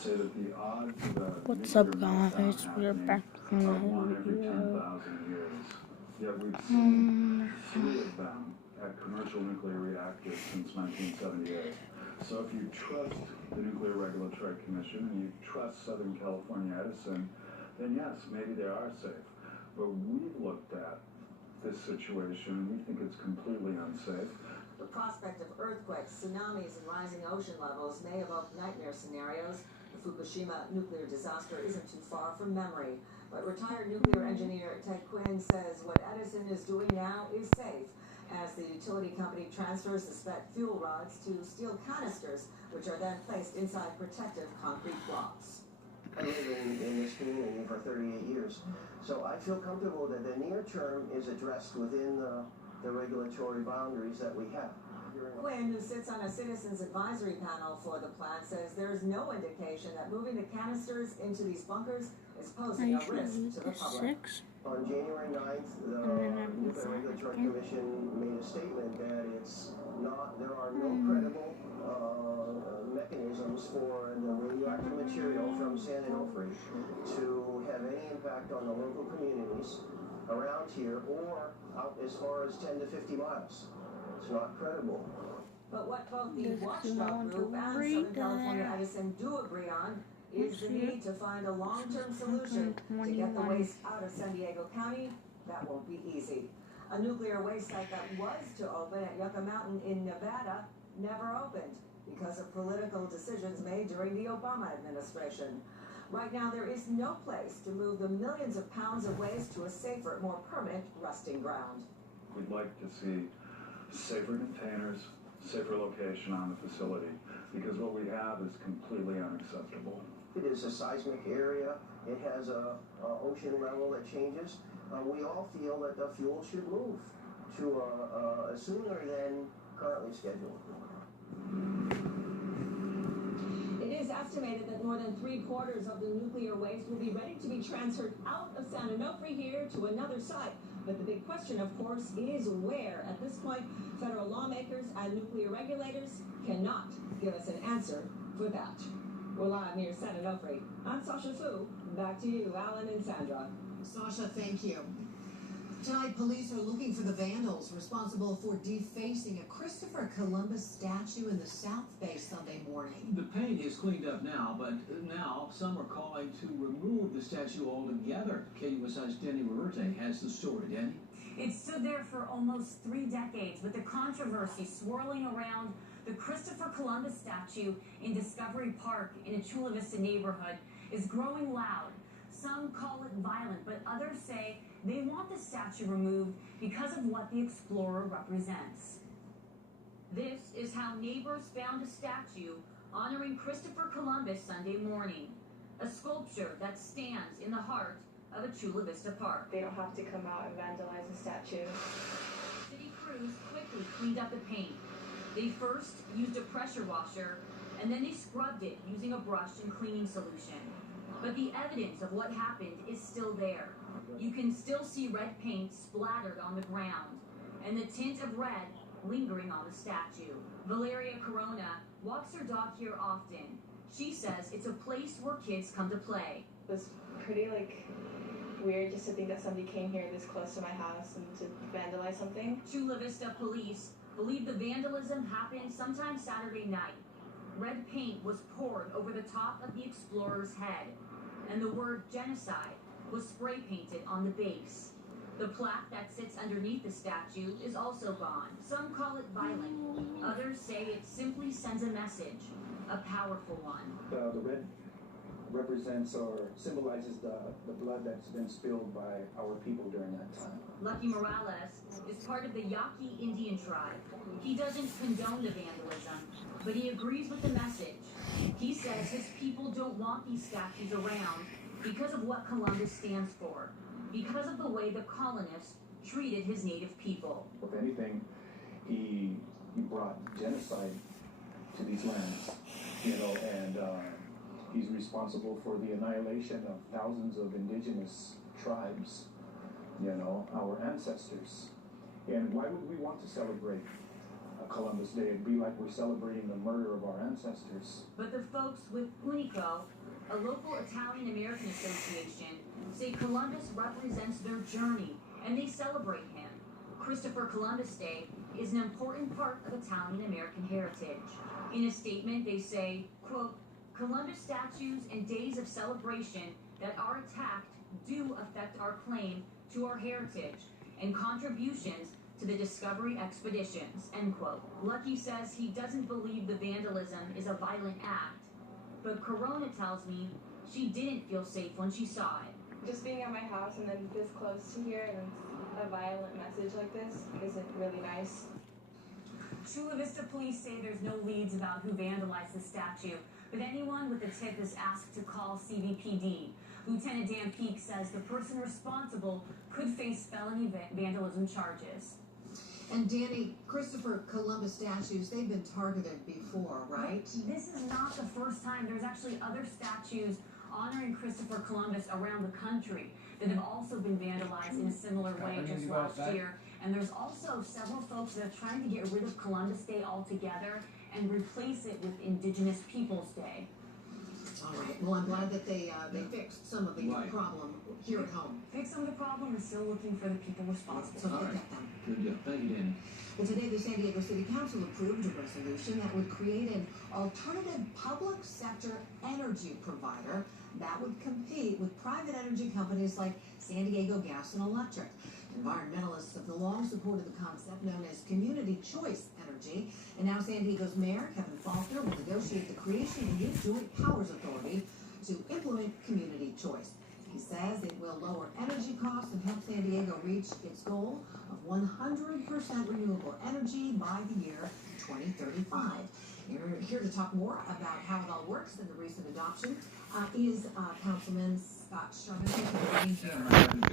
say that the odds of a What's nuclear up, meltdown guys? We're happening back are in 1 the every video. 10,000 years. Yet we've seen 3 of them at commercial nuclear reactors since 1978. So if you trust the Nuclear Regulatory Commission and you trust Southern California Edison, then yes, maybe they are safe. But we've looked at this situation and we think it's completely unsafe. The prospect of earthquakes, tsunamis, and rising ocean levels may evoke nightmare scenarios. The Fukushima nuclear disaster isn't too far from memory. But retired nuclear engineer Ted Quinn says what Edison is doing now is safe, as the utility company transfers the spent fuel rods to steel canisters, which are then placed inside protective concrete blocks. I live in this community for 38 years, so I feel comfortable that the near term is addressed within the regulatory boundaries that we have. Quinn, who sits on a citizens advisory panel for the plant, says there's no indication that moving the canisters into these bunkers is posing a risk to the public. On January 9th, the Nuclear Regulatory Commission made a statement that there are no credible mechanisms for the radioactive material from San Onofre to have any impact on the local communities around here or out as far as 10 to 50 miles. It's not credible. But what both the Watchdog Group and Southern California Edison do agree on is the need to find a long-term solution to get the waste out of San Diego County. That won't be easy. A nuclear waste site that was to open at Yucca Mountain in Nevada never opened because of political decisions made during the Obama administration. Right now, there is no place to move the millions of pounds of waste to a safer, more permanent resting ground. We'd like to see safer containers, safer location on the facility, because what we have is completely unacceptable. It is a seismic area. It has a ocean level that changes. We all feel that the fuel should move to sooner than currently scheduled. It is estimated that more than 3/4 of the nuclear waste will be ready to be transferred out of San Onofre here to another site. But the big question, of course, is where. At this point, federal lawmakers and nuclear regulators cannot give us an answer for that. We're live near San Onofre. I'm Sasha Fu. Back to you, Alan and Sandra. Sasha, thank you. Tonight, police are looking for the vandals responsible for defacing a Christopher Columbus statue in the South Bay Sunday morning. The paint is cleaned up now, but now some are calling to remove the statue altogether. KUSI's Denny Reverte has the story. Denny? It stood there for almost 3 decades, but the controversy swirling around the Christopher Columbus statue in Discovery Park in a Chula Vista neighborhood is growing loud. Some call it violent, but others say they want the statue removed because of what the explorer represents. This is how neighbors found a statue honoring Christopher Columbus Sunday morning. A sculpture that stands in the heart of a Chula Vista park. They don't have to come out and vandalize the statue. City crews quickly cleaned up the paint. They first used a pressure washer, and then they scrubbed it using a brush and cleaning solution. But the evidence of what happened is still there. You can still see red paint splattered on the ground, and the tint of red lingering on the statue. Valeria Corona walks her dog here often. She says it's a place where kids come to play. It was pretty, weird just to think that somebody came here this close to my house and to vandalize something. Chula Vista police believe the vandalism happened sometime Saturday night. Red paint was poured over the top of the explorer's head, and the word genocide was spray painted on the base. The plaque that sits underneath the statue is also gone. Some call it violent. Others say it simply sends a message, a powerful one. The red represents or symbolizes the blood that's been spilled by our people during that time. Lucky Morales is part of the Yaqui Indian tribe. He doesn't condone the vandalism, but he agrees with the message. He says his people don't want these statues around because of what Columbus stands for, because of the way the colonists treated his native people. If anything, he brought genocide to these lands, and he's responsible for the annihilation of thousands of indigenous tribes, our ancestors. And why would we want to celebrate Columbus Day. It'd be like we're celebrating the murder of our ancestors. But the folks with Unico, a local Italian-American association, say Columbus represents their journey and they celebrate him. Christopher Columbus Day is an important part of Italian-American heritage. In a statement, they say, quote, Columbus statues and days of celebration that are attacked do affect our claim to our heritage and contributions to the discovery expeditions, end quote. Lucky says he doesn't believe the vandalism is a violent act, but Corona tells me she didn't feel safe when she saw it. Just being at my house and then this close to here and a violent message like this isn't really nice. Chula Vista police say there's no leads about who vandalized the statue, but anyone with a tip is asked to call CVPD. Lieutenant Dan Peake says the person responsible could face felony vandalism charges. And Danny, Christopher Columbus statues, they've been targeted before, right? This is not the first time. There's actually other statues honoring Christopher Columbus around the country that have also been vandalized in a similar way just last year. And there's also several folks that are trying to get rid of Columbus Day altogether and replace it with Indigenous Peoples Day. All right. Well, I'm glad that they fixed some of the problem here at home. Fix some of the problem and still looking for the people responsible. So look at them. Good deal. Thank you, Danny. Well, today the San Diego City Council approved a resolution that would create an alternative public sector energy provider that would compete with private energy companies like San Diego Gas and Electric. Environmentalists have long supported the concept known as community choice energy, and now San Diego's mayor, Kevin Faulkner, will negotiate the creation of a new joint powers authority to implement community choice. He says it will lower energy costs and help San Diego reach its goal of 100% renewable energy by the year 2035. Here to talk more about how it all works and the recent adoption is Councilman Scott Sherman. Thank you for being here.